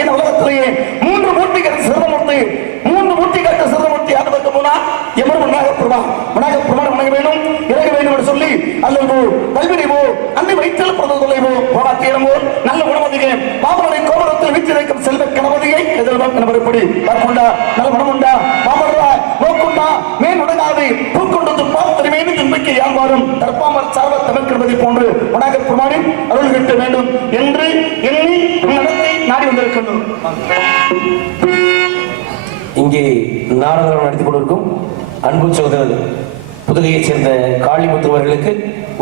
இந்த உலகத்திலேயே மூன்று மூர்த்திகள் சிறந்தமூர்த்தி, மூன்று மூர்த்திகள் சிறந்தமூர்த்தி யாரு பார்க்க போனா எவரும் விநாயகர் பெருமான் வணங்க வேண்டும், இறங்க வேண்டும் என்று சொல்லி அல்லவோ கல்வினிவோ அன்னை வயிற்றில் பிறந்த தொலைவோ போராட்டியமோ நல்ல குணமதிகை பாபனுடைய கோபுரத்தில் வீற்றிருக்கும் செல்வ கணபதியை எதிர்வம் என்பதுபடி பார்க்கொண்டா நல்ல குணமுண்டா பாபரா நோக்குண்டா மேல் உடனாது பூக்கொண்டு துப்பாம் திருமேனி தும்பிக்கை யாழ்வாரும் தற்பாமர் சார்வ தமிழ் கணபதி போன்று விநாயகர் பெருமானின் அருள் கிட்ட வேண்டும் என்று எண்ணி நடத்தை நாடி வந்திருக்கின்றோம். இங்கே நாடகம் நடத்தி கொண்டிருக்கும் அன்பு சகோதரர் புதுகையைச் சேர்ந்த காளிமுத்து அவர்களுக்கு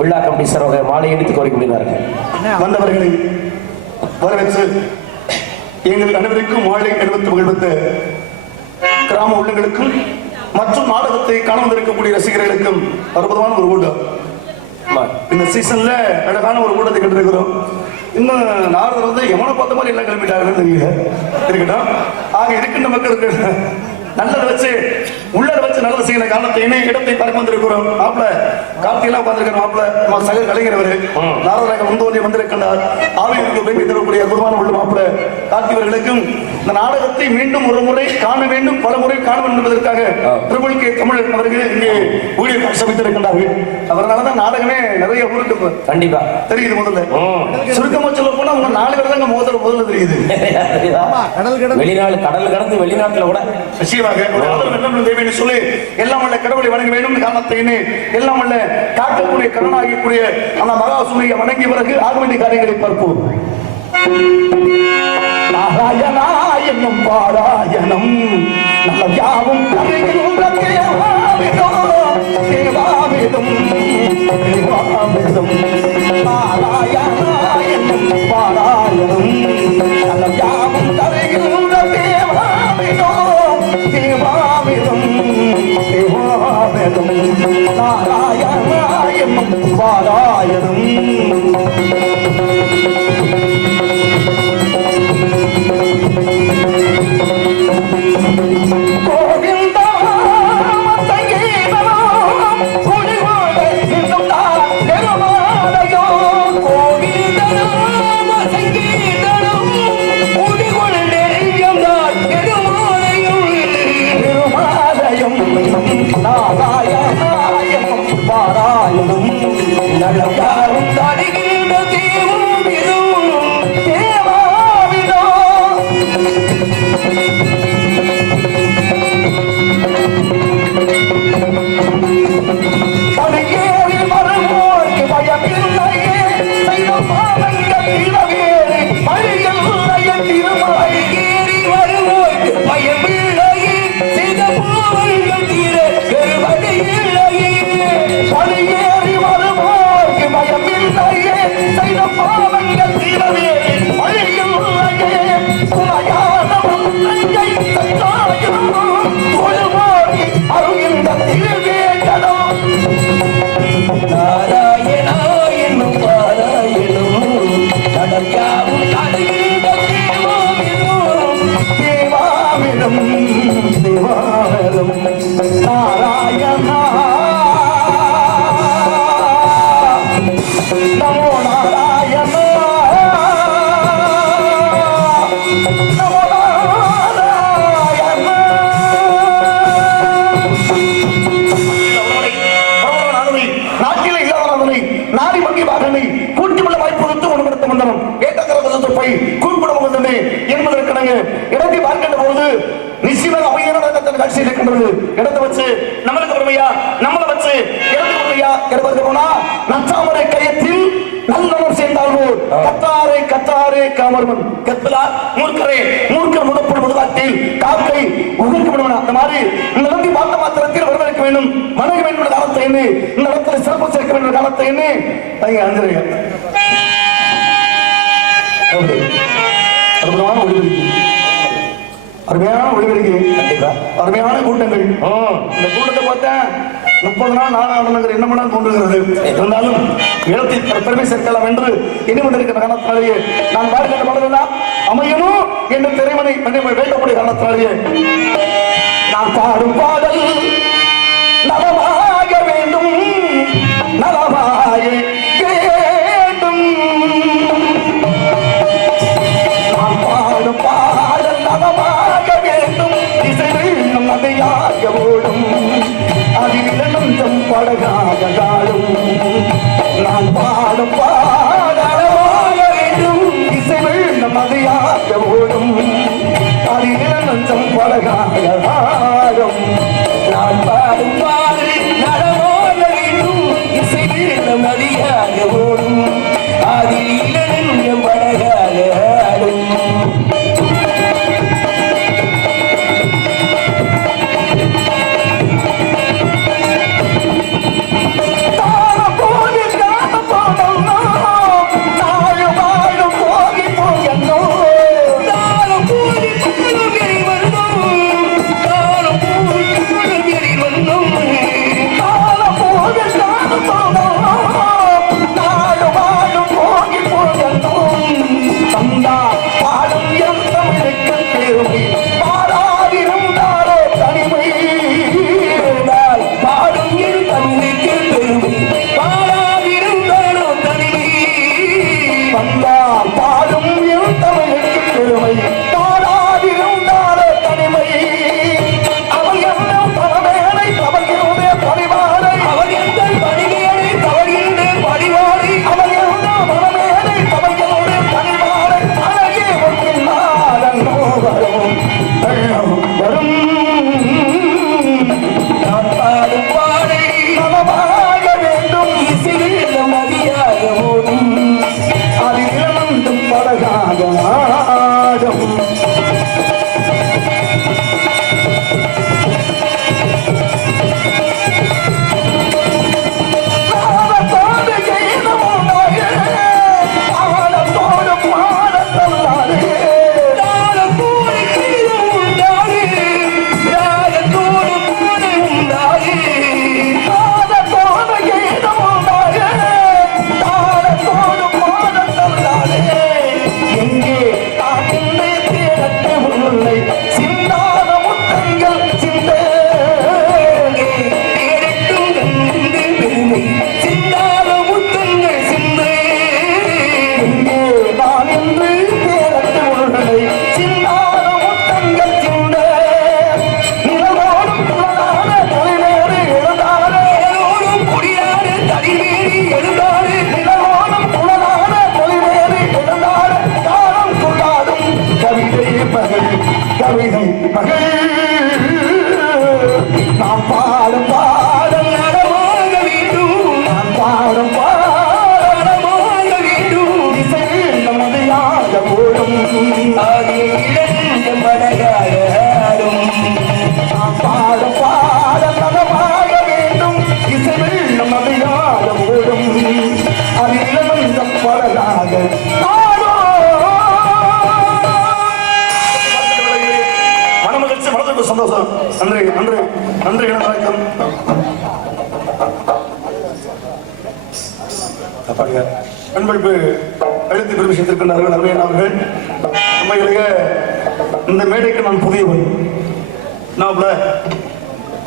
உள்ளா கமிட்டி சார்பாக மாலை எடுத்து கோரிக்கொள்கிறார்கள். வந்தவர்களை வரவேற்று எங்கள் அனைவருக்கும் மாலை அணிவித்து மகிழ்வித்த கிராம உள்ளங்களுக்கும் மற்றும் நாடகத்தை காண வந்திருக்கக்கூடிய ரசிகர்களுக்கும் அற்புதமான ஒரு கூட்டம். இந்த சீசன்ல அழகான ஒரு கூட்டத்தை கண்டிருக்கிறோம். இன்னும் நாரதர் வந்து எவனை பார்த்த மாதிரி எல்லாம் கிளம்பிட்டாங்கன்னு தெரியல இருக்கட்டும். ஆக இருக்கின்ற மக்களுக்கு நல்லதை வச்சு உள்ளதை வச்சு நல்லது செய்யற காரணத்தை இடத்தை பார்க்க வந்திருக்கிறோம். மாப்பிள கார்த்திகெல்லாம் உட்கார்ந்துருக்கிற மாப்பிள சக கலைஞரவர் நாரதராக முந்தோன்றி வந்திருக்கின்றார். ஆவியர்களுக்கு பெருமை தரக்கூடிய அற்புதமான உள்ள மாப்பிள கார்த்திகர்களுக்கும் இந்த நாடகத்தை மீண்டும் ஒரு முறை காண வேண்டும், பல முறை காண வேண்டும் என்பதற்காக திருமணி கே தமிழ் அவர்கள் இங்கே ஊழியர் சமைத்திருக்கின்றார்கள். அதனாலதான் நாடகமே நிறைய ஊருக்கு கண்டிப்பா தெரியுது. முதல்ல சுருக்கமா சொல்ல போனா உங்க 4 பேர் தாங்க முதல்ல தெரியுது. வெளிநாடு கடல் கடந்து வெளிநாட்டுல கூட தேவைன்னு சொல்லி எல்லாம் உள்ள கடவுளை வணங்க வேண்டும் காரணத்தை எல்லாம் உள்ள காக்கக்கூடிய கருணாகக்கூடிய அந்த மகாசூரியை வணங்கிய பிறகு ஆக வேண்டிய காரியங்களை பார்ப்போம். நாராயணா என்னும் பாராயணம் நல்ல யாவும் நாராயணா என்னும் பாராயணம் நல்ல யாவும் தருகின்ற நாராயணாயம் பாராயணம் கோவிந்தா இடத்தை வச்சு நம்மளுக்கு பெருமையா, நம்மளை வச்சு இடத்துக்கு பெருமையா எடுத்து போனா நச்சாமரை கையத்தில் நல்லவர் சேர்ந்தால்வோர் கத்தாரே கத்தாரே காமர்மன் கத்தலார் மூர்க்கரே மூர்க்கர் முதப்படும் முதலாட்டில் காக்கை உகழ்க்கப்படுவன. அந்த மாதிரி இந்த நம்பி பார்த்த மாத்திரத்தில் வரவேற்க வேண்டும், வணங்க வேண்டும் காலத்தை என்ன, இந்த இடத்துல சிறப்பு சேர்க்க வேண்டும் காலத்தை என்ன அஞ்சரையா அற்புதமான ஒளிபெருக்கி, அருமையான ஒளிபெருக்கி, அருமையான கூட்டங்கள். இந்த கூட்டத்தை பார்த்தேன் 30 நாள் நாடாளுங்கிற என்ன பண்ண தோன்றுகிறது. இருந்தாலும் இடத்தை பெருமை சேர்க்கலாம் என்று எண்ணிக்கொண்டிருக்கிற காரணத்தினாலேயே நான் வாழ்கின்ற மனதெல்லாம் அமையணும் என்று திரைமனை வேண்டக்கூடிய காரணத்தினாலேயே நான் பாடும் பாடல் நலமாக வேண்டும், நலமாக வேண்டும். நான் பாடும் பாடல் நதியாக ஓடும் அதில் நஞ்சம் படகாக காடும் நான் பாடும் பாடமாக வேண்டும் இசை வெள்ளம் நதியாக ஓடும் அதில் நஞ்சம் படகாக காடும் நான் பாடும் பாடல் நடமாக வேண்டும் இசை வெள்ளம் நதியாக ஓடும் அதில் இளநெஞ்சம் படகாக ஆடும் நாம் பாடும் பாடல் நடமாக வேண்டும் நாம் பாடும் பாடல் நடமாக வேண்டும் இசை நமதையாக ஓடும் படகாக ஆடும் நாம் பாடும் பாடல் நடமாக வேண்டும் இசை நமதையாக ஓடும் அதில் இந்த படகாக சந்தோஷம். நன்றி நன்றி நன்றி. அன்பளிப்பு அழைத்து பெருமிஷத்திருக்கின்றார்கள் அருமையான அவர்கள். உண்மையிலேயே இந்த மேடைக்கு நான் புதியவன். நான்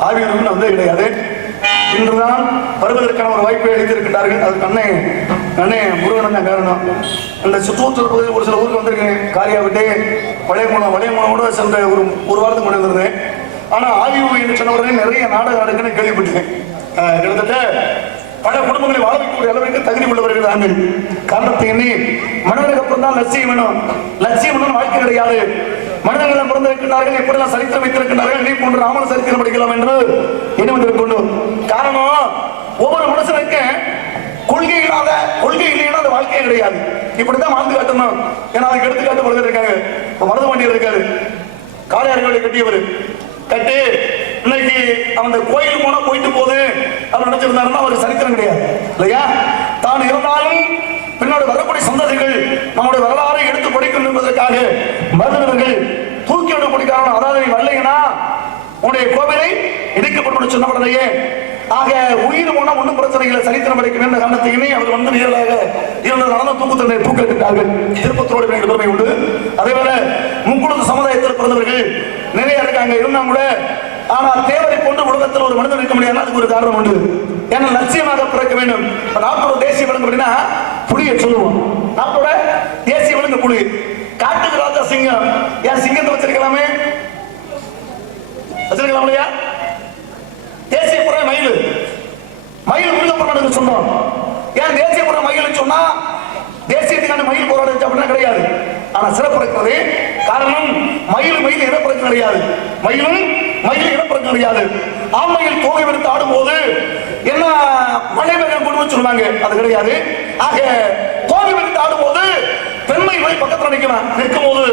ஆவியருக்கு வந்தே கிடையாது. இன்றுதான் வருவதற்கான ஒரு வாய்ப்பை அளித்திருக்கின்றார்கள். அதுக்கு அண்ணே முருகன் தான் காரணம். அந்த சுற்றுவட்டூர் பகுதியில் ஒரு சில ஊருக்கு வந்திருக்கேன். காரியா விட்டு வளையமூனோட சென்ற ஒரு வாரத்துக்கு முன்னாடி இருந்தேன். ஆனா ஆய்வு என்று சொன்னவர்களே நிறைய நாடகம் நடக்குன்னு கேள்விப்பட்டேன். கிட்டத்தட்ட பல குடும்பங்களை வாழ வைக்கக்கூடிய அளவிற்கு தகுதி உள்ளவர்கள் தாங்கள். காரணத்தை எண்ணி மனிதனுக்கு அப்புறம் தான் லட்சியம் வேணும். லட்சியம் வேணும் வாழ்க்கை கிடையாது. மனிதர்கள் பிறந்திருக்கிறார்கள், எப்படிலாம் சரித்திரம் வைத்திருக்கிறார்கள், நீ போன்ற ராமன் சரித்திரம் படிக்கலாம் என்று எண்ணி வந்திருக்கொண்டு காரணம் ஒவ்வொரு மனுஷனுக்கு கொள்கை இல்லைன்னா அது வாழ்க்கையே கிடையாது. இப்படித்தான் வாழ்ந்து காட்டணும். ஏன்னா அதுக்கு எடுத்துக்காட்டு படுத்து இருக்காங்க. மருது வண்டியில் இருக்காரு, காளையார்களை கட்டியவர் கட்டி இன்னைக்கு அந்த கோயில் போனா போயிட்டு போகுது அவர் நினைச்சிருந்தாருன்னா அவருக்கு சரித்திரம் கிடையாது இல்லையா? தான் இருந்தாலும் பின்னாடி வரக்கூடிய சந்ததிகள் நம்முடைய வரலாறை எடுத்து படிக்கணும் என்பதற்காக மருதுவர்கள் தூக்கி எடுக்கப்படுகிறார்கள். அதாவது நீ வரலைங்கன்னா உன்னுடைய கோவிலை இடிக்கப்பட்டு சொன்ன உடனேயே ஆக உயிர் போனா ஒன்றும் பிரச்சனை இல்லை, சரித்திரம் படிக்க வேண்டிய காரணத்தையுமே அவர் வந்து நேரலாக இருந்தது நடந்த தூக்கத்தினை தூக்கிட்டார்கள். திருப்பத்தோடு வேண்டிய பெருமை உண்டு. அதேபோல முக்குளத்து சமுதாயத்தில் பிறந்தவர்கள் நிறைய இருக்காங்க. இருந்தா கூட ஆனால் தேவரை கொண்டு உலகத்தில் ஒரு மனிதன் இருக்க முடியாது. அதுக்கு ஒரு காரணம் உண்டு. ஏன்னா லட்சியமாக பிறக்க வேண்டும். நாட்டோட தேசிய விலங்கு அப்படின்னா புலியை சொல்லுவோம். நாட்டோட தேசிய விலங்கு புலி. காட்டுக்கு ராஜா சிங்கம். ஏன் சிங்கத்தை வச்சிருக்கலாமே? வச்சிருக்கலாம் இல்லையா? தேசிய பறவை மயில். மயில் மிருகப்பறவை சொன்னோம். ஏன் தேசிய பறவை மயில் சொன்னா தேசியத்துக்கான மயில் போராட்டம் அப்படின்னா கிடையாது. ஆனா சிறப்பு இருக்கிறது. காரணம் மயில் இனப்பெருக்கம் கிடையாது. மயில் இனப்பெருக்கம் கிடையாது. ஆமையில் தோகை விடுத்து ஆடும் போது என்ன மழை மேகம் குடும்பம் சொல்லுவாங்க, அது கிடையாது. ஆக தோகை விடுத்து ஆடும் போது பெண்மை போய் பக்கத்துல நிற்கும் போது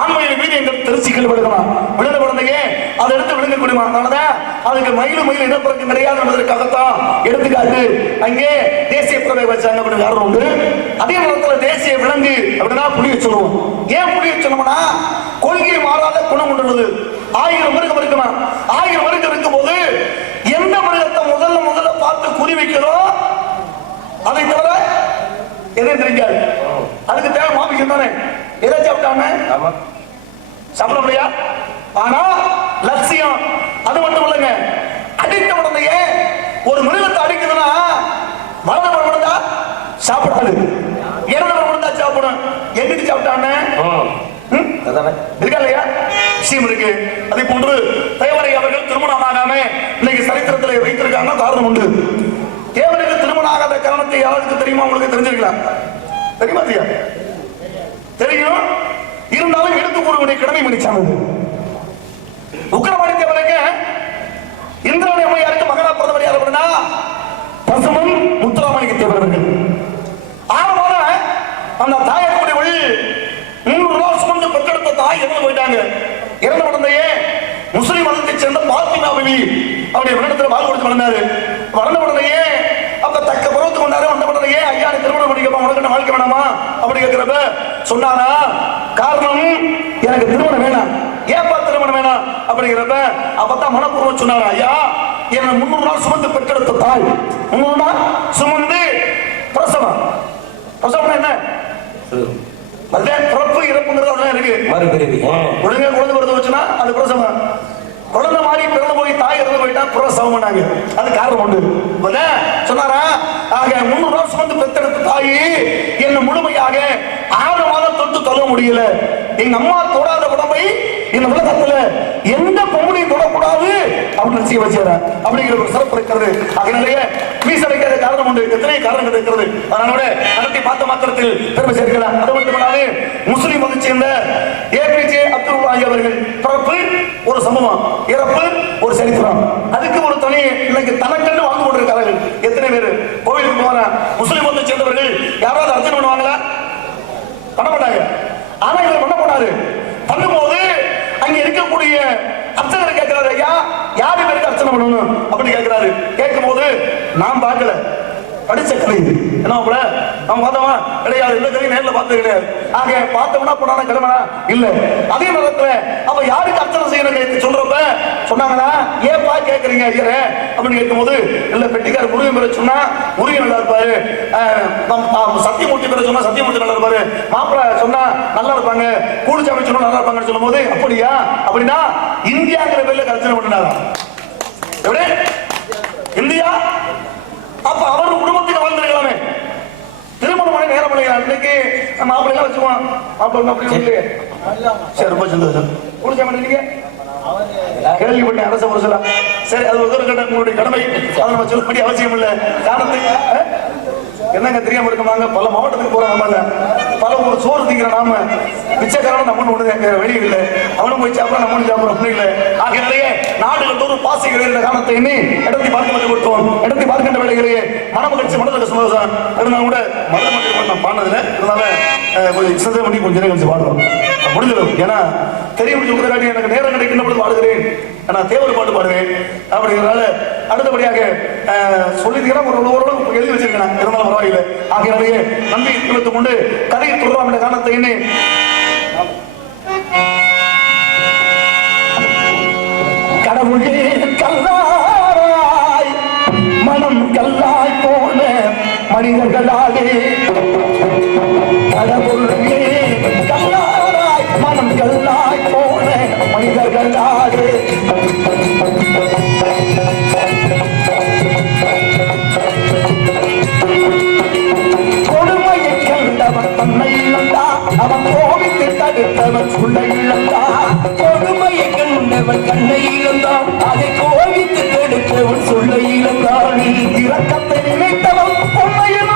ஆண்மையின் மீது எங்கள் தெரிசிகள் விழுகலாம். விழுந்த குழந்தைங்க அதை எடுத்து விழுங்க முடியுமா? அதனாலதான் அதுக்கு மயில் இனப்பெருக்கம் கிடையாது என்பதற்காகத்தான் எடுத்துக்காட்டு அங்கே தேசிய பறவை வச்சாங்க அப்படின்னு காரணம் உண்டு. அதே நேரத்தில் தேசிய விலங்கு அப்படின்னா புலியை சொல்லுவோம். ஏன் புலியை சொல்லணும்னா கொள்கை மாறாத குணம் கொண்டுள்ளது. 1000 மிருகம் இருக்குமா? 1000 மிருகம் இருக்கும் போது எந்த மிருகத்தை முதல்ல பார்த்து குறி வைக்கிறோம் அதை தவிர எதை தெரிஞ்சாரு. அதுக்கு தேவை மாமிக்கம் தானே. எதை சாப்பிட்டாங்க சாப்பிட முடியா. ஆனா லட்சியம் அது மட்டும் இல்லைங்க. அடித்த உடனேயே ஒரு மிருகத்தை அடிக்குதுன்னா வலது பரமடா சாப்பிடாது, இடது பரமடா சாப்பிடும். எங்கிட்டு சாப்பிட்டாங்க இருக்கா இல்லையா? விஷயம் இருக்கு. அதே போன்று தேவரை அவர்கள் திருமணம் ஆகாம இன்னைக்கு சரித்திரத்தில் வைத்திருக்காங்க. காரணம் உண்டு. தேவனுக்கு திருமணம் ஆகாத காரணத்தை யாருக்கு தெரியுமா? உங்களுக்கு தெரிஞ்சிருக்கலாம். தெரியுமா? தெரியும். இருந்தாலும் எடுத்து கூறுவதை கடமை மன்னிச்சாங்க. உக்கிரவாணி தேவனுக்கு இந்திராணி அம்மையாருக்கு மகனா பிறந்தவர் யார் அப்படின்னா பசுமன் முத்துராமலிங்க தேவர்கள். ஆரம்பமான அந்த தாயக்கூடியவள் 300 நாள் சுமந்து பெற்றெடுத்த தாய் இறந்து போயிட்டாங்க. இறந்த உடனேயே முஸ்லிம் மதத்தை சேர்ந்த பாத்திமா பிவி அவருடைய இடத்துல வாழ் கொடுத்து வளர்ந்தாரு. வளர்ந்த உடனேயே அப்ப தக்க பருவத்துக்கு வந்தாரு. வந்த உடனேயே ஐயா திருமணம் பண்ணிக்கப்பா, உனக்கு என்ன வாழ்க்கை வேணாமா அப்படி கேட்கிறப்ப சொன்னாரா, காரணம் எனக்கு திருமணம் வேணாம். ஏப்பா திருமணம் வேணாம் அப்படிங்கிறப்ப அப்பதான் மனப்பூர்வம் சொன்னாரா, ஐயா என்ன 300 நாள் சுமந்து பெற்றெடுத்த தாய் 300 நாள் சுமந்து பிரசவம். பிரசவம் என்ன? பிறப்பு இறப்புங்கிறது இருக்கு. உடனே குழந்தை பிறந்து வச்சுன்னா அது பிரசவம். குழந்தை மாதிரி பிறந்து போய் தாய் இறந்து போயிட்டா பிரசவம் பண்ணாங்க. அது காரணம் உண்டு. சொன்னாரா, ஆக 300 நாள் சுமந்து பெற்றெடுத்த தாயி என்ன முழுமையாக 6 மாதம் தொட்டு தொல்ல முடியல. எங்க அம்மா தொடாத உடம்பை இந்த உலகத்துல எந்த பொம்பளையும் தொடக்கூடாது அப்படின்னு செய்ய வச்சார அப்படிங்கிற ஒரு சிறப்பு இருக்கிறது. அதனாலேயே மீச வைக்காத காரணம் உண்டு. எத்தனை காரணங்கள் இருக்கிறது. அதனால நடத்தி பார்த்த மாத்திரத்தில் பெருமை சேர்க்கலாம். அது மட்டுமல்லாது முஸ்லிம் மதத்தை சேர்ந்த ஏபிஜே அப்துல் கலாம் அவர்கள் பிறப்பு ஒரு சம்பவம், இறப்பு ஒரு சரித்திரம். அதுக்கு ஒரு தனி இன்னைக்கு தனக்கென்று வாழ்ந்து கொண்டிருக்கிறார்கள். எத்தனை பேர் கோவிலுக்கு போவாங்க முஸ்லிம் மதத்தை சேர்ந்தவர்கள் யாராவது அர்ச்சனை பண்ணுவாங்களா? பண்ண மாட்டாங்க. ஆனா இவர் பண்ண போனாரு. பண்ணும்போது அங்க இருக்கக்கூடிய அர்ச்சகரை கேட்கிறாரு, ஐயா யாரு பேருக்கு அர்ச்சனை பண்ணணும் அப்படின்னு கேட்கிறாரு. கேட்கும் போது நான் பார்க்கல, படிச்ச கலை என்ன நம்ம பார்த்தோமா கிடையாது. இந்த கலை நேரில் பார்த்தது கிடையாது. ஆக பார்த்தோம்னா போனா கிளம்பா இல்ல. அதே நேரத்துல அவ யாருக்கு அர்ச்சனை செய்யணும் சொல்றப்ப சொன்னாங்களா, ஏப்பா கேட்கறீங்க ஐயரே அப்படின்னு கேட்கும் போது இல்ல பெட்டிக்கார முருகன் பேர சொன்னா முருகன் நல்லா இருப்பாரு, சத்தியமூர்த்தி பேர சொன்னா சத்தியமூர்த்தி நல்லா இருப்பாரு, மாப்பிள்ள சொன்னா நல்லா இருப்பாங்க, கூலிச்சாமி சொன்னா நல்லா இருப்பாங்கன்னு சொல்லும் போது அப்படியா அப்படின்னா இந்தியாங்கிற பேர்ல அர்ச்சனை பண்ணினாரா? எப்படி இந்தியா? அப்ப அவர் குடும்பத்துக்கு வாழ்ந்துருக்கலாமே. திருமணம் பண்ணி நேரம் பண்ணி அன்னைக்கு மாப்பிள்ளை வச்சுக்குவான். மாப்பிள்ளை அப்படி இல்லையே. சரி, ரொம்ப சந்தோஷம். குடிச்சா பண்ணீங்க கேள்விப்பட்டேன் அரச ஒரு சில. சரி, அது ஒரு உங்களுடைய கடமை. அதை நம்ம சொல்லக்கூடிய அவசியம் இல்லை. காரணத்துக்கு என்னங்க தெரியாம இருக்கமாங்க. பல மாவட்டத்துக்கு போறாங்க, பல ஒரு சோறு திங்கிற நாம பிச்சைக்காரன் நம்ம வெளியே இல்லை, அவனும் போய் சாப்பிட நம்மளும் சாப்பிட இல்லை. ஆகிய நாடுகள் தோறும் பாசைகள் இருந்த காரணத்தை எண்ணி இடத்தை பார்க்க கொடுத்தோம். இடத்தை பார்க்கின்ற வேலைகளையே மனமகிழ்ச்சி மனதுக்கு சந்தோஷம் இருந்தாலும் கூட மனமகிழ்ச்சி நான் பாடினதுல இருந்தாலும் கொஞ்சம் சிந்தனை பண்ணி கொஞ்சம் நேரம் கழிச்சு பாடுறோம் முடிஞ்சிடும். ஏன்னா தெரியும் சொல்றதாட்டி எனக்கு நேரம் கிடைக்கின்ற பொழுது பாடுகிறேன். நான் தேவர் பாட்டு பாடுவேன் அப்படிங்கிறதுனால அடுத்தபடியாக சொல்லித்தீங்கன்னா ஓரளவு எழுதி வச்சிருக்கேன். இருந்தாலும் பரவாயில்லை. ஆகிய நம்பி வைத்துக் கொண்டு கதையை தொடராம் என்ற காரணத்தை எண்ணி கடவுளே கல்லாய் மனம் கல்லாய் போன மனிதர்களாலே, கடவுளே கல்லாய் மனம் கல்லாய் போன மனிதர்களாலே, கொடுமையை கண்டவன் தன்னை இழந்தா, அவன் கோவித்து தடுத்தவன் சொல்லை இழந்தா, கொடுமையை கண்டவன் கண்ணை இழந்தான், அதை கோவித்து தடுத்தவன் இரக்கத்தை நினைத்தவன் பொன்னையும்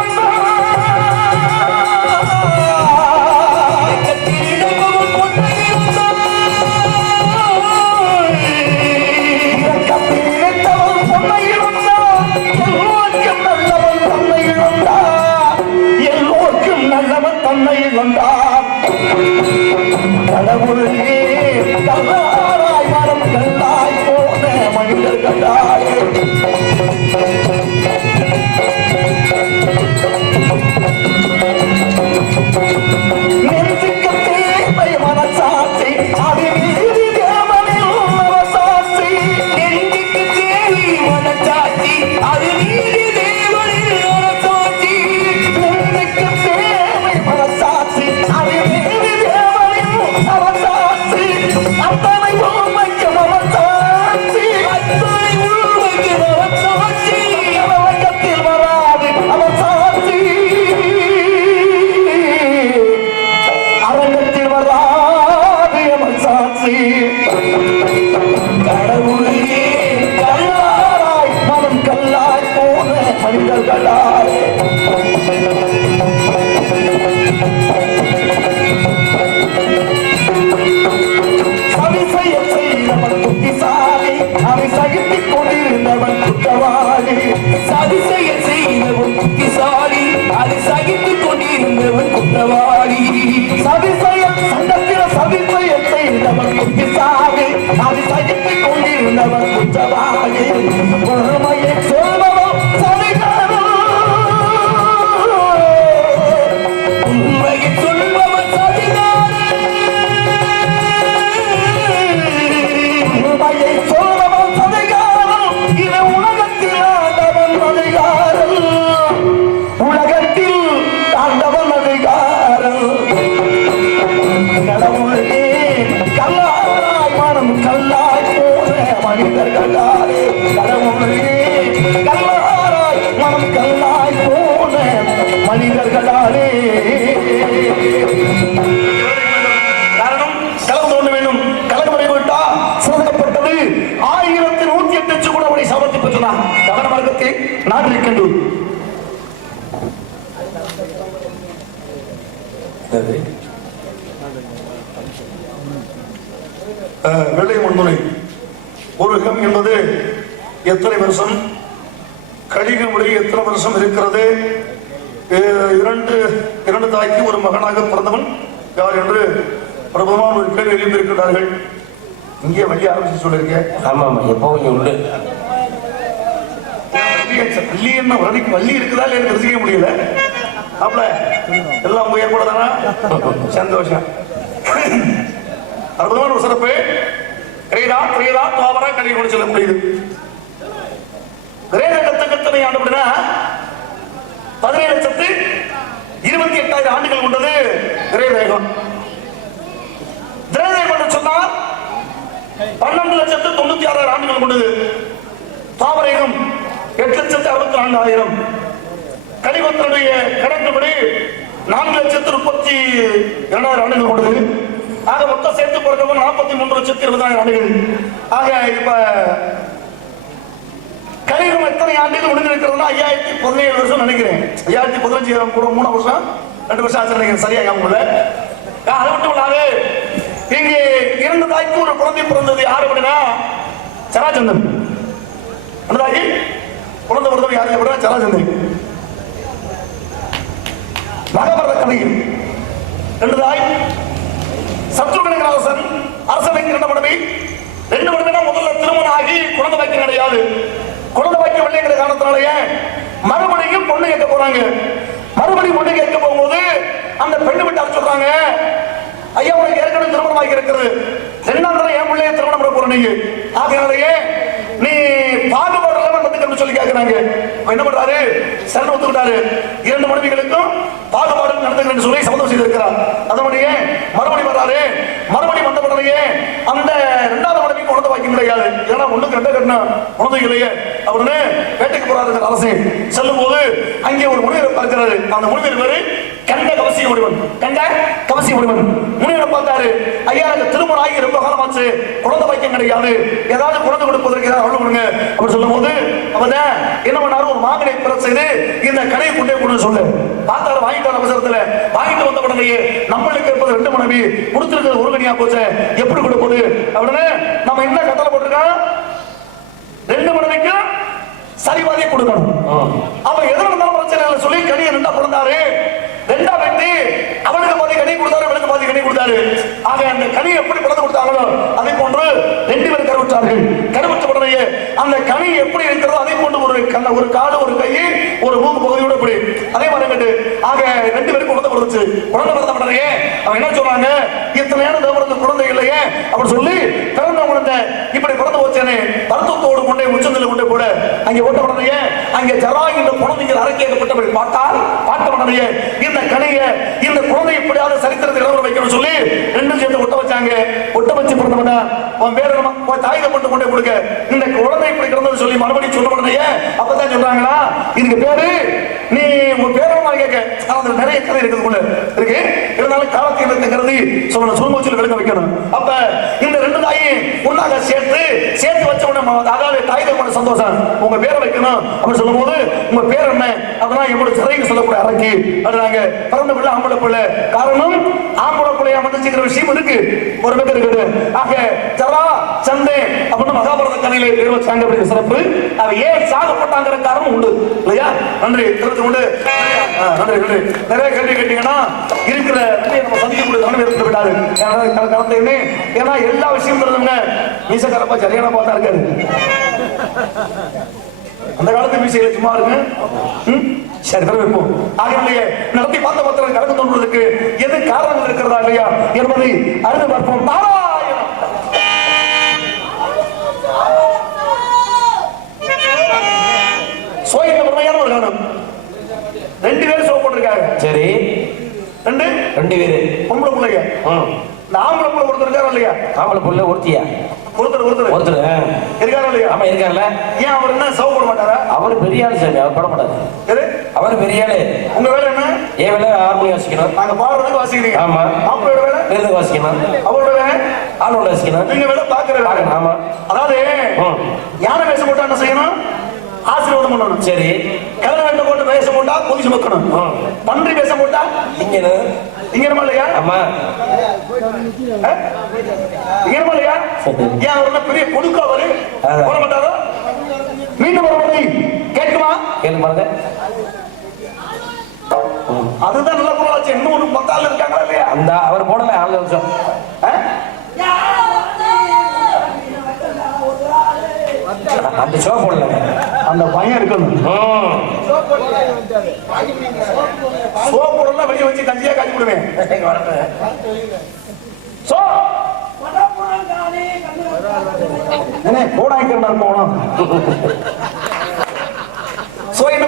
கடவுளே கல்லாராய் மரம் கல்லாய் போன மனிதர் கண்டாயே நெஞ்சுக்கு தேவை மனசாட்சி அது நீதி தேவனில் மனசாட்சி நெஞ்சுக்கு தேவை மனசாட்சி அது நீதி தேவனில் மனசாட்சி நெஞ்சுக்கு தேவை மனசாட்சி அது நீதி தேவனில் மனசாட்சி அத்தனை உண்மைக்கு மனசாட்சி அத்தனை உண்மைக்கு மனசாட்சி உலகத்தில் வராது மனசாட்சி அரங்கத்தில் வராது மனசாட்சி கடவுளே கல்லாராய் மனம் கல்லாய் போன மனிதர்களாய் சதிசெயல் செய்தவன் புத்திசாலி அதை சகித்துக் கொண்டிருந்தவன் குற்றவாளி சதிசெயல் செய்தவன் புத்திசாலி அதை சகித்துக் கொண்டிருந்தவன் குற்றவாளி சதிசெயல் சங்கத்தில சதிசெயல் செய்தவன் புத்திசாலி அதை சகித்துக் கொண்டிருந்தவன் குற்றவாளி உண்மையை சொல்பவன் சதிகாரன் உண்மையை சொல்பவன் சதிகாரன் உண்மையை சொல்பவன் சதிகாரன் இது உலகத்தில் ஆண்டவன் அதிகாரம் உலகத்தில் ஆண்டவன் அதிகாரம் கடவுளே கல்லாராய் மனம் கல்லாய் போன மனிதர்களாலே கடவுளே கல்லாராய் மனம் கல்லாய் போன மனிதர்களாலே காரணம் கலந்து கொள்ள வேண்டும் கலகமடை விட்டா சோதனைப்பட்டது 1108 கூட அவனை சமர்த்தி பெற்றனான் கவன மார்க்கத்தை நாட்டிருக்கின்றோம் வெள்ளை முன்முனை உருகம் என்பது எத்தனை வருஷம் கலிக முறை எத்தனை வருஷம் இருக்கிறது இரண்டு தாய்க்கு ஒரு மகனாக பிறந்தவன் யார் என்று பிரபலமான ஒரு கேள்வி எழுப்பியிருக்கிறார்கள் இங்கே வள்ளி ஆரம்பிச்சு சொல்லியிருக்கேன் ஆமா ஆமா எப்பவும் இங்க உண்டு வள்ளி என்ன வள்ளி இருக்குதா இல்லைன்னு தெரிஞ்சிக்க முடியல அப்பல எல்லாம் உங்க ஏற்பட தானா சந்தோஷம் அற்புதமான ஒரு சிறப்பு கிரேதா கிரேதா தாவர கல்வி கொண்டு சொல்லக்கூடியது கிரேத கத்தனை ஆண்டு அப்படின்னா 17,28,000 ஆண்டுகள் கொண்டது கிரேதேகம் திரேதேகம் என்று சொன்னால் 12,96,000 ஆண்டுகள் கொண்டது தாவரேகம் 8,64,000 கலிபத்தினுடைய கணக்குப்படி 4,32,000 ஆண்டுகள் கொண்டது ஆக மொத்தம் சேர்த்து பொறுத்தவரை 43,20,000 ஆண்டுகள் ஆக இப்ப கலியுகம் எத்தனை ஆண்டுகள் முடிந்திருக்கிறதுனா 5017 வருஷம் நினைக்கிறேன் 5015 கூட 3 வருஷம் 2 வருஷம் ஆச்சு நினைக்கிறேன் சரியா ஞாபகம் இல்ல அது மட்டும் இல்லாது இங்கே 2 தாய்க்கு ஒரு குழந்தை பிறந்தது யாரு அப்படின்னா சராச்சந்திரன் அந்த தாய்க்கு குழந்தை பிறந்தவர் யாரு அப்படின்னா சராச்சந்திரன் மகாபாரத கதையில் 2 தாய் சத்ருகன அரசனுக்கு 2 மனைவி 2 மனைவினா முதல்ல திருமணம் ஆகி குழந்தை வைக்க கிடையாது குழந்தை வைக்கவில்லை என்ற காரணத்தினாலேயே மறுபடியும் பொண்ணு கேட்க போறாங்க மறுபடியும் பொண்ணு கேட்க போகும்போது அந்த பெண்ணு விட்டு சொல்றாங்க ஐயா உனக்கு ஏற்கனவே திருமணம் ஆகி இருக்கிறது 2ஆம் தடவை என் பிள்ளைய திருமணம் பண்ண போற நீங்க ஆகையாலேயே நீ பாகுபாடு வந்து சொல்லி கேட்கிறாங்க என்ன பண்றாரு சரண் ஒத்துக்கிட்டாரு 2 மனைவிகளுக்கும் பாகுபாடு நடந்துக்கிறேன் சொல்லி சம்மதம் செய்திருக்கிறார் அதனுடைய மறுபடியும் வர்றாரு மறுபடியும் வந்த உடனேயே அந்த 2ஆவது மனைவி குழந்தை வாய்க்க கிடையாது ஏன்னா 1க்கு 2 கட்டணும் குழந்தை இல்லையே அப்படின்னு வேட்டைக்கு போறாரு அரசு செல்லும் போது அங்கே ஒரு முனிவர் பார்க்கிறாரு அந்த முனிவர் பேரு கண்ட கவசிய முடிவன் முனிவரை பார்த்தாரு ஐயா எனக்கு திருமணம் ஆகி ரொம்ப காலமா ஆச்சு, குழந்தை வைக்கம் கிடையாது, ஏதாவது குழந்தை கொடுப்பதற்கு ஏதாவது அருள் கொடுங்க அப்படி சொல்லும் போது அவன் என்ன பண்ணாரு, ஒரு மாங்கனை பெற செய்து இந்த கடையை கொண்டே கொண்டு சொல்லு பார்த்தாரு. வாங்கிட்டு வர அவசரத்துல வாங்கிட்டு வந்த உடனேயே நம்மளுக்கு இருப்பது 2 மனைவி, கொடுத்திருக்கிறது 1 கனியா போச்சு, எப்படி கொடுப்பது அப்படின்னு நம்ம என்ன கட்டளை போட்டிருக்கோம், 2 மனைவிக்கு சரிவாதியை கொடுக்கணும். அவ எதிர வந்தாலும் பிரச்சனை இல்லை சொல்லி கனியை 2 பிறந்தாரு. 2 வெட்டி அவனுக்கு பாதி கனி கொடுத்தாரு, அவனுக்கு பாதி கனி கொடுத்தாரு. ஆக அந்த கனி எப்படி பிறந்து கொடுத்தாங்களோ அதே போன்று 2 பேர் கருவுற்றார்கள். கருவுற்ற உடனேயே அந்த கனி எப்படி இருக்கிறதோ அதே போன்று ஒரு காடு, ஒரு கை, ஒரு மூக்கு பகுதியோட இப்படி அதே மாதிரி கட்டு. ஆக 2 பேருக்கு குழந்தை பிறந்துச்சு. குழந்தை பிறந்த உடனே அவன் என்ன சொல்றாங்க, இத்தனை நேரம் குழந்தை இல்லையே அப்படி சொல்லி பிறந்த குழந்தை இப்படி பிறந்து போச்சேனே வருத்தத்தோடு கொண்டே உச்சந்தில் கொண்டே போட அங்கே போட்ட உடனே அங்கே ஜராய் என்ற குழந்தைகள் அரக்கேற்கப்பட்டபடி பார்த்த உடனே இந்த கனிய இந்த குழந்தை எப்படியாவது சரித்திரத்தை இளவர வைக்கணும் சொல்லி 2 சேர்ந்து ஒட்ட வச்சாங்க. ஒட்ட வச்சு பிறந்தவன அவன் வேற தாய்க கொண்டு கொண்டே கொடுக்க இந்த குழந்தை இப்படி கிடந்தது சொல்லி மறுபடியும் சொல்ல உடனே அப்பதான் சொல்றாங்களா, இதுக்கு பேரு நீ உன் பேரமா கேட்க அதுல நிறைய கதை இருக்குதுக்குள்ள இருக்கு. இருந்தாலும் காலத்தை கருதி சொல்ல விளக்க வைக்கணும். அப்ப இந்த 2 தாயும் ஒன்னாக சேர்த்து வச்ச உடனே அதாவது தாய்கள் சந்தோஷம், உங்க பேரை வைக்கணும் அப்படின்னு சொல்லும் போது உங்க பேர் என்ன, அதெல்லாம் எப்படி சிறைக்கு சொல்லக்கூடிய அரக்கி அப்படின்னாங்க. பிறந்த பிள்ளை ஆம்பளை பிள்ளை, காரணம் ஆம்பளை பிள்ளையா வந்துச்சுங்கிற விஷயம் இருக்கு, ஒரு பேர் இருக்குது. ஆக ஜரா சந்தே அப்படின்னு மகாபாரத கதையில பேர் வச்சாங்க அப்படிங்கிற சிறப்பு. அவ ஏன் சாகப்பட்டாங்கிற காரணம் உண்டு இல்லையா? நன்றி உண்டு. நன்றி நன்றி. நிறைய கேள்வி கேட்டீங்கன்னா இருக்கிற நம்ம சந்திக்கக்கூடிய தன்மை இருந்து விடாது. ஏன்னா எல்லா விஷயம் தெரிஞ்சவங்க மீசக்காரப்பா சரியான பார்த்தா இருக்காரு. அந்த காலத்து மீசையில சும்மா இருக்கு. சரி வைப்போம். ஆகவே நடத்தி பார்த்த பத்திரம் கலந்து தோன்றுவதற்கு எது காரணங்கள் இருக்கிறதா இல்லையா என்பதை அறிந்து பார்ப்போம். நாராயணம் சோயில உண்மையான ஒரு காரணம். 2 பேரும் சோ போட்டிருக்காங்க. சரி 2 பேரு பொம்பளை பிள்ளைங்க. இந்த ஆம்பளை பிள்ளை ஒருத்தர் இருக்காரு இல்லையா? ஆம்பளை பிள்ளை ஒருத்தியா? ஒருத்தர் இருக்காரு இல்லையா? ஆமா இருக்காருல்ல. ஏன் அவர் என்ன சவ போட மாட்டாரா? அவர் பெரிய ஆளு சாமி, அவர் போட மாட்டாரு. அவர் பெரிய ஆளு. உங்க வேலை என்ன? ஏன் வேலை ஹார்மோனியம் வாசிக்கணும். நாங்க பாடுறதுக்கு வாசிக்கிறீங்க. ஆமா. மாப்பிள்ளையோட வேலை எழுதுக்கு வாசிக்கணும். அவரோட வேலை ஆளோட வாசிக்கணும். நீங்க வேலை பாக்குற வேலை. ஆமா. அதாவது யானை வேஷம் போட்டா என்ன செய்யணும்? ஆசீர்வாதம் பண்ணணும். சரி. கலர் வேண்ட போட்டு வேஷம் போட்டா பொதி சுமக்கணும். பன்றி வேஷம் போட்டா இங்கனமா இல்லையா? ஆமா. இங்கனமா இல்லையா? ஏன் அவர்ல பெரிய கொடுக்க அவரு போட மாட்டாரோ? மீண்டும் வருவதை கேட்குமா? கேட்க பாருங்க. அதுதான் நல்ல குரலாச்சு. இன்னும் ஒரு 10 ஆள் இருக்காங்களா இல்லையா? அந்த அவர் போடல ஆள் நிமிஷம். அந்த ஷோ போடல, அந்த பையன் இருக்கணும். ஷோ போடல வெளியே வச்சு கஞ்சியா காய்ச்சி விடுவேன். போடாய்க்கிறார் போனோம்.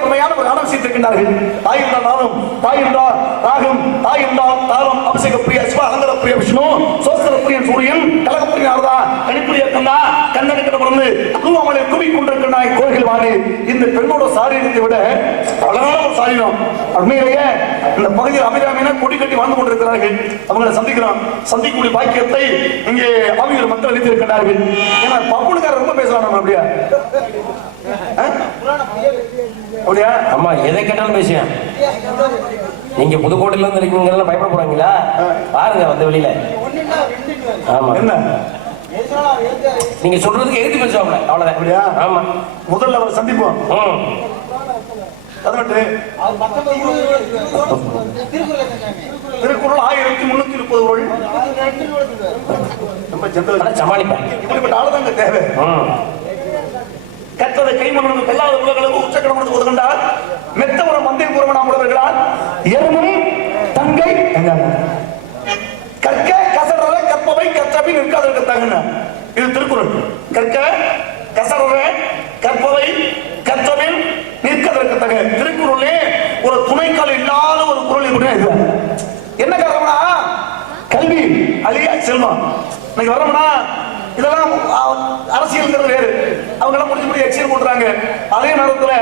ஒரு ஆணவம் செய்திருக்கின்றார்கள். தாய் என்றால் நாதம், தாய் என்றால் ராகம், தாய் என்றால் தாரம், அபிஷேக பிரிய சிவ அலங்கர பிரிய விஷ்ணு, சோஸ்தர பிரியன் சூரியன், கலகப்பிரிய ஆரதா, கனிப்பிரிய கந்தா, கண்ணனுக்கிட்ட பிறந்து குருவாமலை குவிக் கொண்டிருக்கின்றாய் கோயில் வாழி. இந்த பெண்ணோட சாரீரத்தை விட அழகான ஒரு சாரீரம். உண்மையிலேயே இந்த பகுதியில் அபிராமியின கொடி கட்டி வாழ்ந்து கொண்டிருக்கிறார்கள். அவங்களை சந்திக்கக்கூடிய பாக்கியத்தை இங்கே ஆவியர் மக்கள் அளித்திருக்கிறார்கள். ஏன்னா பப்புனுக்காரர் ரொம்ப பேசலாம் நம்ம அப்படியா? அப்படியா? ஆமா, எதை கேட்டாலும் பேசுவேன். நீங்க புதுக்கோட்டையில இருந்து இருக்கீங்க, பயப்பட போறாங்களா? பாருங்க வந்து வெளியில. ஆமா, என்ன நீங்க சொல்றதுக்கு எழுதி பேசுவாங்க, அவ்வளவுதான். அப்படியா? ஆமா, முதல்ல அவர் சந்திப்போம். திருக்குறள் 1330 சமாளிப்பேன். இப்படிப்பட்ட ஆளுதாங்க தேவை. கற்றதை கைமணம் கல்லாத உலகளவு உச்சக்கணம் ஒதுகின்றார். மெத்தவரம் மந்திர பூர்வனாம் உள்ளவர்களால் எருமும் தங்கை கற்க கசடர கற்பவை கற்றபி நிற்காதற்கு தகுன. இது திருக்குறள். கற்க கசடர கற்பவை கற்றபில் நிற்கதற்கு தக. திருக்குறளே ஒரு துணைக்கால் இல்லாத ஒரு குரல் கூட இது. என்ன காரணம்னா கல்வி அழியா செல்வம். இன்னைக்கு வரோம்னா இதெல்லாம் அரசியல் வேறு. அவங்க எல்லாம் முடிஞ்சு எக்ஸில் போடுறாங்க. அதே நேரத்துல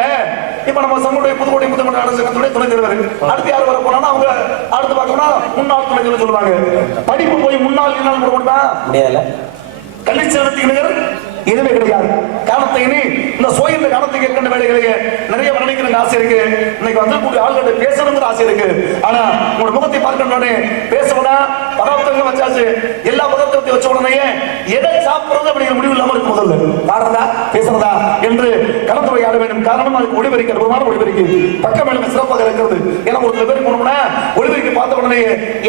இப்ப நம்ம சங்கோடைய புதுக்கோட்டை முத்தமிழ் அரசங்கத்துடைய துணை தலைவர் அடுத்து யார் வர போனா அவங்க அடுத்து பார்க்கணும்னா முன்னாள் துணை தலைவர் சொல்லுவாங்க. படிப்பு போய் முன்னாள் போட முடியுமா? முடியல. கல்விச்சேர்த்துக்கு நிகர் எதுவுமே கிடையாது. காரணத்தை இனி இந்த சோயின்ற காரணத்தை கேட்கின்ற வேலைகளையே நிறைய வர்ணிக்கிற ஆசை இருக்கு. இன்னைக்கு வந்திருக்கக்கூடிய ஆள்கிட்ட பேசணுங்கிற ஆசை இருக்கு. ஆனா உங்களோட முகத்தை பார்க்கின்றோடனே பேசணும்னா பதார்த்தங்கள் வச்சாச்சு. எல்லா பதார்த்தத்தையும் வச்ச உடனே எதை சாப்பிடுறது அப்படிங்கிற முடிவு இல்லாம இருக்கு. முதல்ல பாடுறதா பேசுறதா என்று கலந்துரையாட வேண்டும். காரணம் அதுக்கு ஒளிபெருக்கி அற்புதமான ஒளிபெருக்கி பக்கம் மேலும் சிறப்பாக இருக்கிறது. ஏன்னா ஒரு சில பேர் போனோம்னா ஒளிபெருக்கி பார்த்த உடனே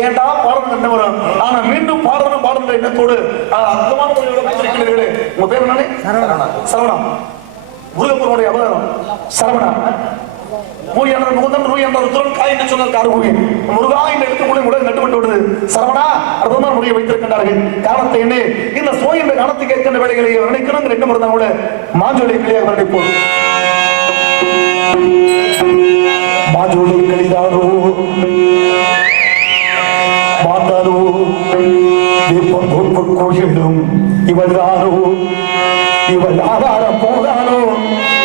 ஏன்டா பாடணும் என்ன வரும். ஆனா மீண்டும் பாடணும் பாடணுன்ற எண்ணத்தோடு அற்புதமான இருக்கிறீர்களே. உங்க பேர் என்னன்னு? சரவணா. முருகப்பெருமானுடைய அவதாரம் சரவணா. மூய் என்ற முகந்தன் ரூய் என்ற ருத்ரன் காய் என்று சொன்னால் கார்முகி. முருகா இந்த எழுத்துக்குள்ளே உடல் நட்டுப்பட்டு விடுது. சரவணா அற்புதமான முறையை வைத்திருக்கின்றார்கள். காரணத்தை என்ன இந்த சோய் என்ற காரணத்தை கேட்கின்ற வேலைகளை வர்ணிக்கணும் ரெண்டு முறை தான் கூட மாஞ்சோலை கிளியாக வர்ணிப்போம். மாஞ்சோலை கிளிதாரோ மாந்தாரோ கோயிலும் இவள்தானோ இவள் ஆதாரம் போதானோ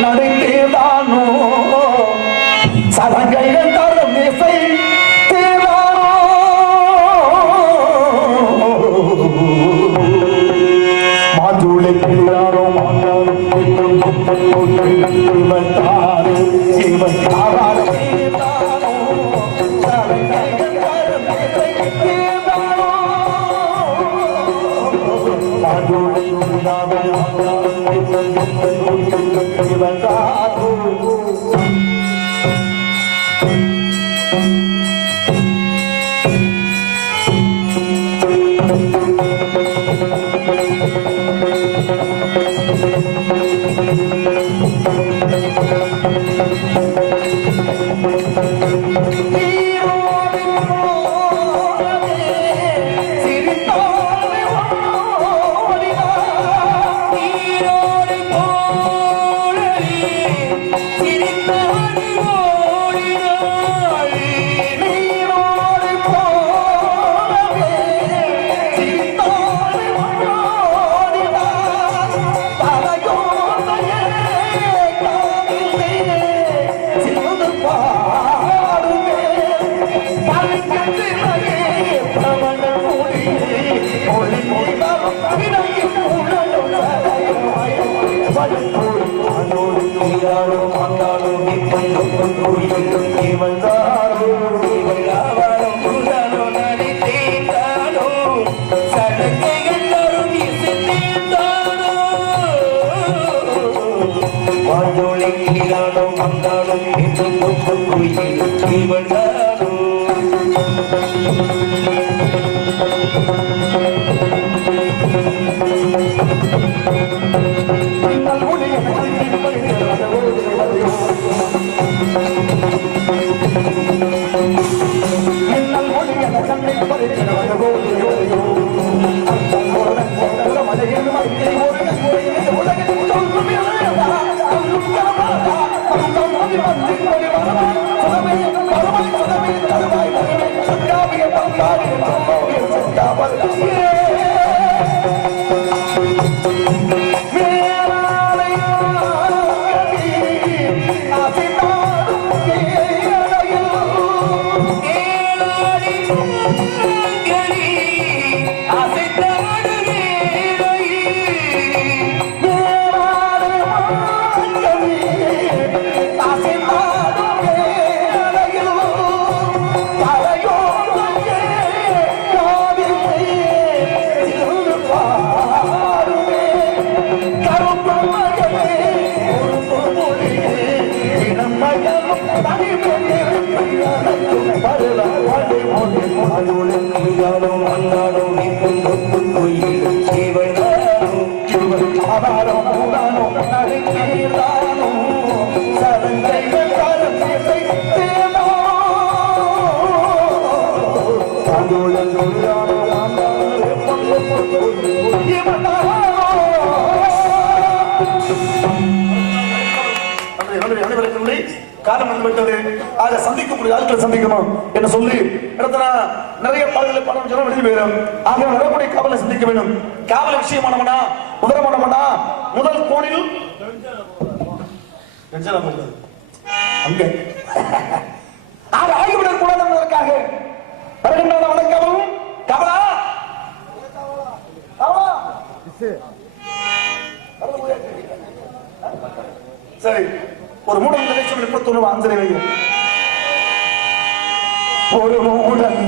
நடைத்தேதானோ சதங்கைகள் தரும் இசை தேவானோ மாஞ்சோலை கிளிதாரோ மாந்தாரோ இவள் தானோ இவள் ஆதாரம் சந்திக்கக்கூடிய ஆட்களை சந்திக்கணும் என்று சொல்லி இடத்துல நிறைய பாடல்களை பணம் சொல்ல வெளியே போயிடும். ஆக வரக்கூடிய காவலை சந்திக்க வேண்டும். காவல விஷயமானவனா உதரமானவனா முதல் கோணில் அங்கே ஆகிவிடக் கூடாது என்பதற்காக வருகின்றன வணக்கமும் கவலா சரி, ஒரு மூடன் நிலைச்சொல் 31 ஆஞ்சரை வைங்க. ஒரு மூடன்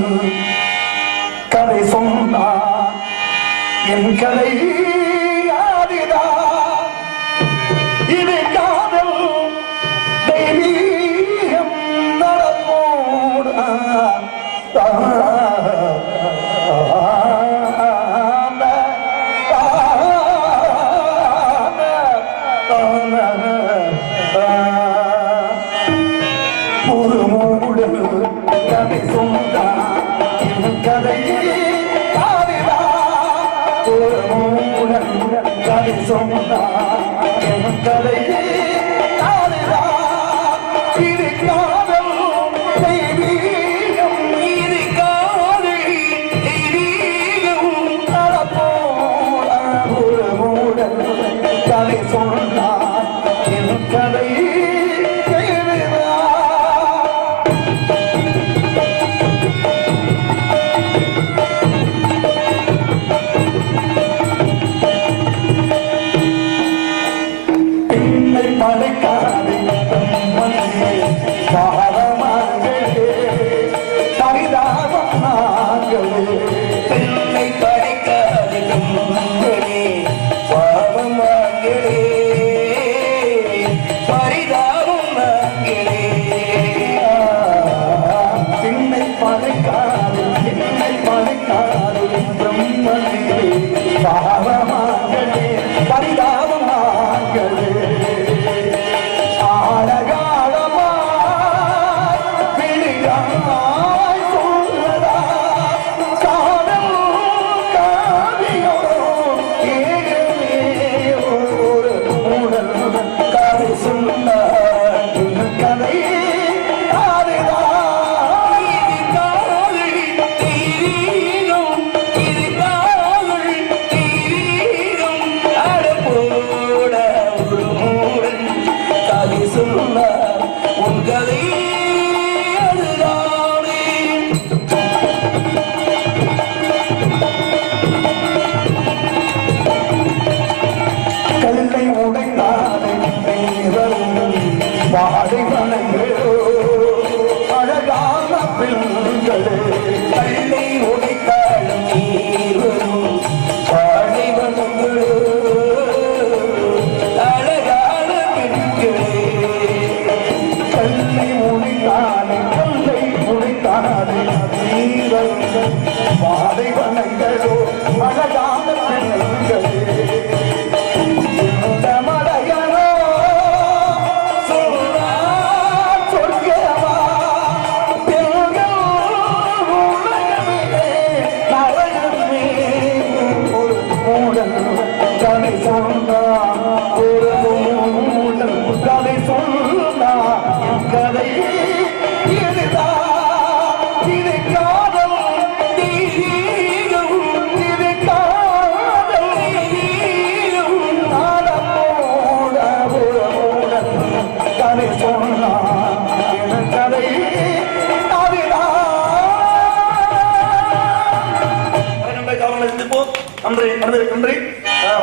கதை சொன்னா என் கதை யாரிதான், இது காதல் தெய்வீகம் நடப்போட ஒரு மூடல் கதை சொன்னா என் கதையே ஒரு மூடல் கதை சொன்னா என் கதையே இது காதல் தெய்வீகம், இது காதல் தெய்வீகம் நடப்போட ஒரு மூடல் கதை சொன்னா என் கதையே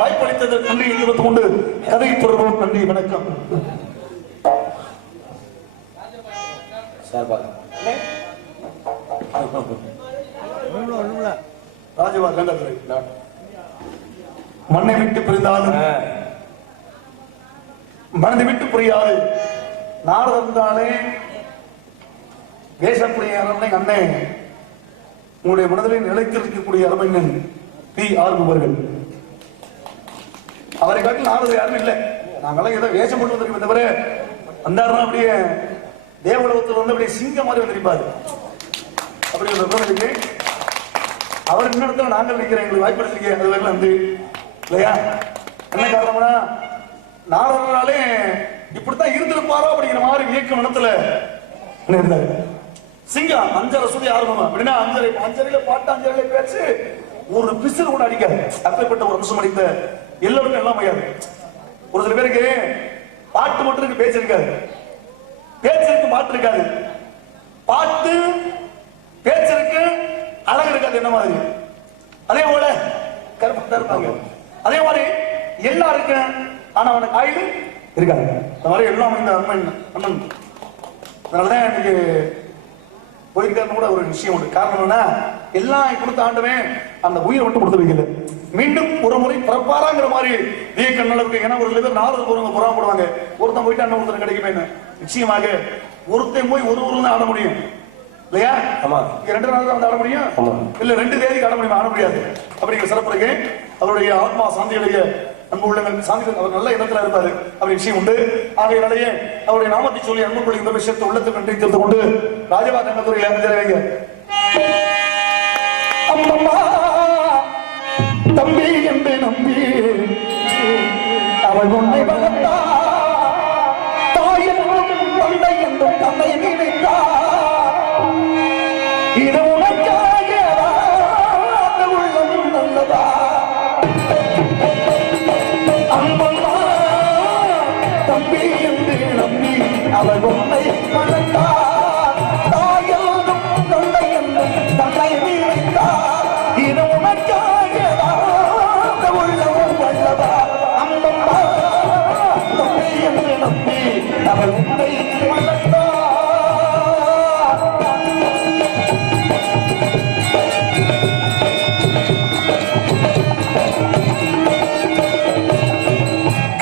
வாய்ப்பளித்ததற்கு நன்றி தெரிவித்துக் கொண்டு கதை தொடர்போம். நன்றி, வணக்கம். ராஜவா கண்டதுரை மண்ணை விட்டு பிரிந்தாலும் மனதை விட்டு புரியாது. நாரதந்தானே தேசப்புரிய அரண்மனை அண்ணே உங்களுடைய மனதில் நிலைத்திருக்கக்கூடிய அரமைஞன் பி ஆறுமுகர்கள். அவரை காட்டில் நாரதர் யாரும் இல்லை. நாங்கெல்லாம் ஏதோ வேஷம் போட்டு வந்திருக்கோம் தவிர வந்தாருன்னா அப்படியே தேவலோகத்தில் வந்து அப்படியே சிங்கம் மாதிரி வந்திருப்பாரு. அப்படி ஒரு விவரம் இருக்கு. அவர் இன்னொருத்தர நாங்கள் நிற்கிறேன், எங்களுக்கு வாய்ப்படுத்திருக்கேன். அது வரைக்கும் நன்றி இல்லையா? என்ன காரணம்னா நாரதனாலே இப்படித்தான் இருந்திருப்பாரோ அப்படிங்கிற மாதிரி வியக்க மனத்துல இருந்தாரு. சிங்கம் அஞ்சரை சொல்லி ஆரம்பம் அப்படின்னா அஞ்சரையில பாட்டு அஞ்சரையில பேச்சு ஒரு பிசிறு கூட அடிக்காது. அப்பேற்பட்ட ஒரு அம்சம் அடித்த எல்லோருக்கும் எல்லாம் முடியாது. ஒரு சில பேருக்கு பாட்டு மட்டும் இருக்கு, பேச்சு இருக்காது. பேச்சு இருக்கு, பாட்டு இருக்காது. பாட்டு பேச்சு இருக்கு, அழகு இருக்காது. என்ன மாதிரி அதே போல கருப்பா இருப்பாங்க. அதே மாதிரி எல்லாம் இருக்கு, ஆனா அவனுக்கு ஆயுள் இருக்காது. அந்த மாதிரி எல்லாம் இந்த அண்ணன் அதனாலதான் எனக்கு போயிருக்காருன்னு கூட ஒரு விஷயம் உண்டு. காரணம் என்ன, எல்லாம் கொடுத்த ஆண்டுமே அந்த உயிரை மட்டும் கொடுத்து வைக்கல, மீண்டும் ஒரு முறை பிறப்பாராங்கிற மாதிரி இதே கண்ணளவுக்கு. ஏன்னா ஒரு பேர் 4 போறவங்க புறாமப்படுவாங்க, ஒருத்தன் போயிட்டு அண்ணன் ஒருத்தர் கிடைக்குமே. நிச்சயமாக ஒருத்தன் போய் ஒரு ஊர்ல ஆட முடியும் இல்லையா? ஆமா, 2 நாள் தான் ஆட முடியும், இல்ல 2 தேதிக்கு ஆட முடியுமா? ஆட முடியாது. அப்படிங்கிற சிறப்பு இருக்கு. அவருடைய ஆத்மா சாந்தியுடைய அன்பு உள்ளங்கள் சாந்தி, அவர் நல்ல இடத்துல இருப்பாரு அப்படி விஷயம் உண்டு. ஆகையினாலேயே அவருடைய நாமத்தை சொல்லி அன்பு கொள்ளும் இந்த விஷயத்தை உள்ளத்துக்கு நன்றி தெரிந்து கொண்டு ராஜபாத் ரங்கத்துறையில் அமைச்சரவைங்க அம்மம்மா தம்பி என்று நம்பி அவள் உன்னை வளர்த்தா, தாயும் தந்தை என்றும் தந்தை நினைத்தா, இது உனக்காக உள்ளம் நல்லதா. அம்மம்மா தம்பி என்று நம்பி அவள் உன்னை வளர்த்தா, தாயும் தந்தை என்றும் தந்தை நினைத்தா, இது உனக்காக உள்ளம் நல்லதா. அம்மம்மா தம்பி என்று நம்பி அவள் உன்னை வளர்த்தா.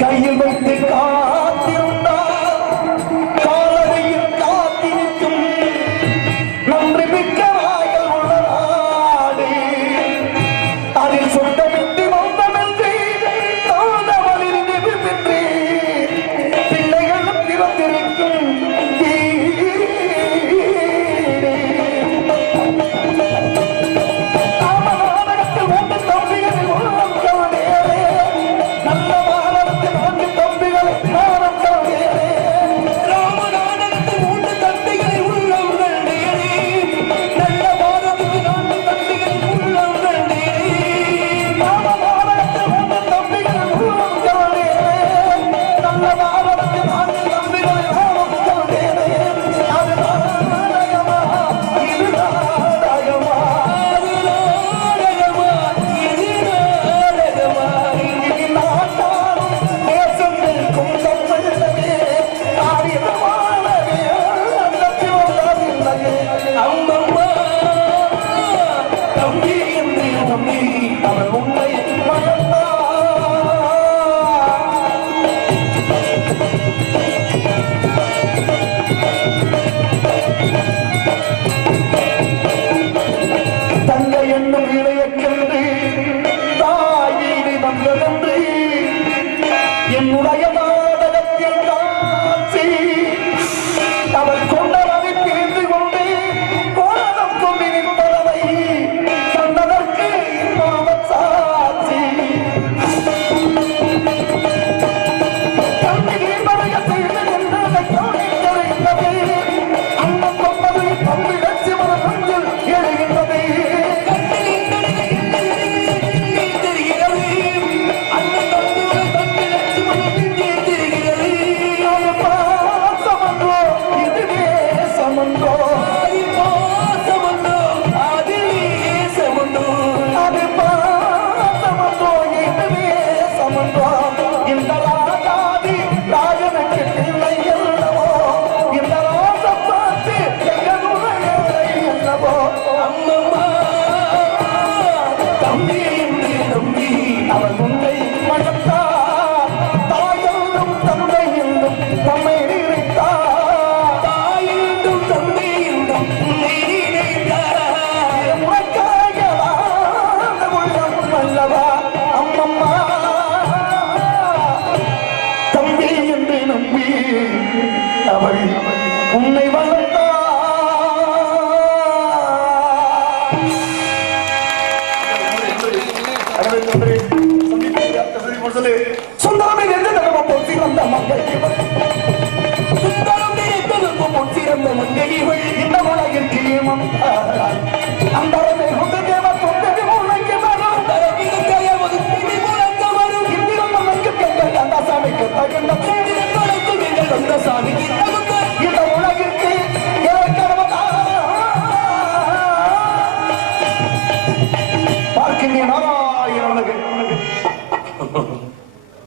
கையில் வைத்து காத்திருந்தார், காலடியில் காத்திருக்கும் நன்றி மிக்க வாயில் உள்ள நாடு. அதில் சொந்தமின்றி மௌனமின்றி தோன்றவளில் நிமிர்ந்து பிள்ளைகளும் பிறந்திருக்கும் நாடகத்தில் ஒன்று தம்பிகளில் உள்ளம் கவனேரே, நல்ல வாரத்தில் 4 தம்பிகளை நாடம் கவனேரே. ராம நாடகத்தில் 3 தம்பிகளை உள்ளவர்கள் நேரே, நல்ல வாரத்தில் 4 தம்பிகளை உள்ளவர்கள் நேரே. ராம நாடகத்தில் 3 தம்பிகளை உள்ளம் கவனேரே, நல்ல வாரத்தில் 4 தம்பிகளை நாடம் கவனேரே. அது நாடகமா, இது நாடகமா, அது நாடகமா, இது நாடகமா. இனி நாட்டாரும் தேசம் நிற்கும் தமிழவே, ஆடிட வாழவே அன்னத்தில் வந்ததில்லையே. அம்மம்மா தம்பி என்று நம்பி அவள் உன்னை வளர்த்தா. தங்கை என்னும் இளையக்கென்று தாயீடு வந்ததென்று என்னுடைய நாடகத்தில் காட்சி அவள் கொண்டவனை தெரிந்து கொண்டு கோலம் கொண்டு நிற்பதை கண்டதற்கு இன்னாமத் சாட்சி. தம்பி நீண்டவர்கள் நின்றதை கவனித்தறிந்தது, அண்ணன் கொண்டது தம்பி லட்சுமணன் நெஞ்சில் எழுகின்றது. அது பாசமன்றோ, இதுவே சமன்றோ, அது பாசமன்றோ, இதுவே சமன்றோ. இந்த ராஜாதி ராஜனுக்கு பிள்ளை அல்லவோ, இந்த ராஜபாட்டு எங்களுடைய அல்லவோ. அம்மம்மா தம்பி என்று நம்பி அவள் உன்னை வளர்த்தா, தாயென்றும் தந்தை என்றும் தம்மை நினைத்தா, தாயென்றும் தந்தை என்றும் உன்னை நினைத்தா. உனக்காக வாழ்ந்த உள்ளம் அல்லவா. அம்மம்மா தம்பி என்று நம்பி அவள் உன்னை வளர்த்தா. சுந்தரமே எந்த தடவை போற்றி வந்த மங்கள் இவள், சுந்தரமே எந்த தடவை போற்றி வந்த மங்கள் இவள். இந்த உலகிற்கு ஏமம் அந்தரமே கொண்டு தேவ தொண்டது உலகி வரும், இந்திரம் நமக்கு பெண்கள் கந்தசாமிக்கு தகுந்த கந்தசாமிக்கு தகுந்த இந்த உலகிற்கு பார்க்கின்ற நாராயணனுக்கு இருக்கும்